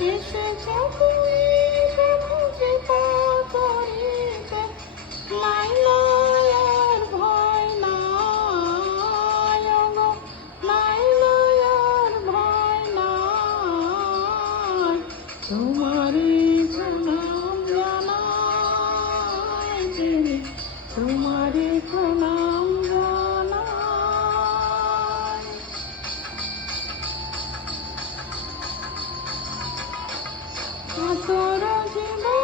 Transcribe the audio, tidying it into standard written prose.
এসেছে তুমি সবুজে পাথরিতে, নাই নাই আর ভয় নাই ওগো, নাই নাই আর ভয় নাই। তোমারই প্রণাম জানাই দেবী, তোমারই প্রণাম জানাই। তোর জীবন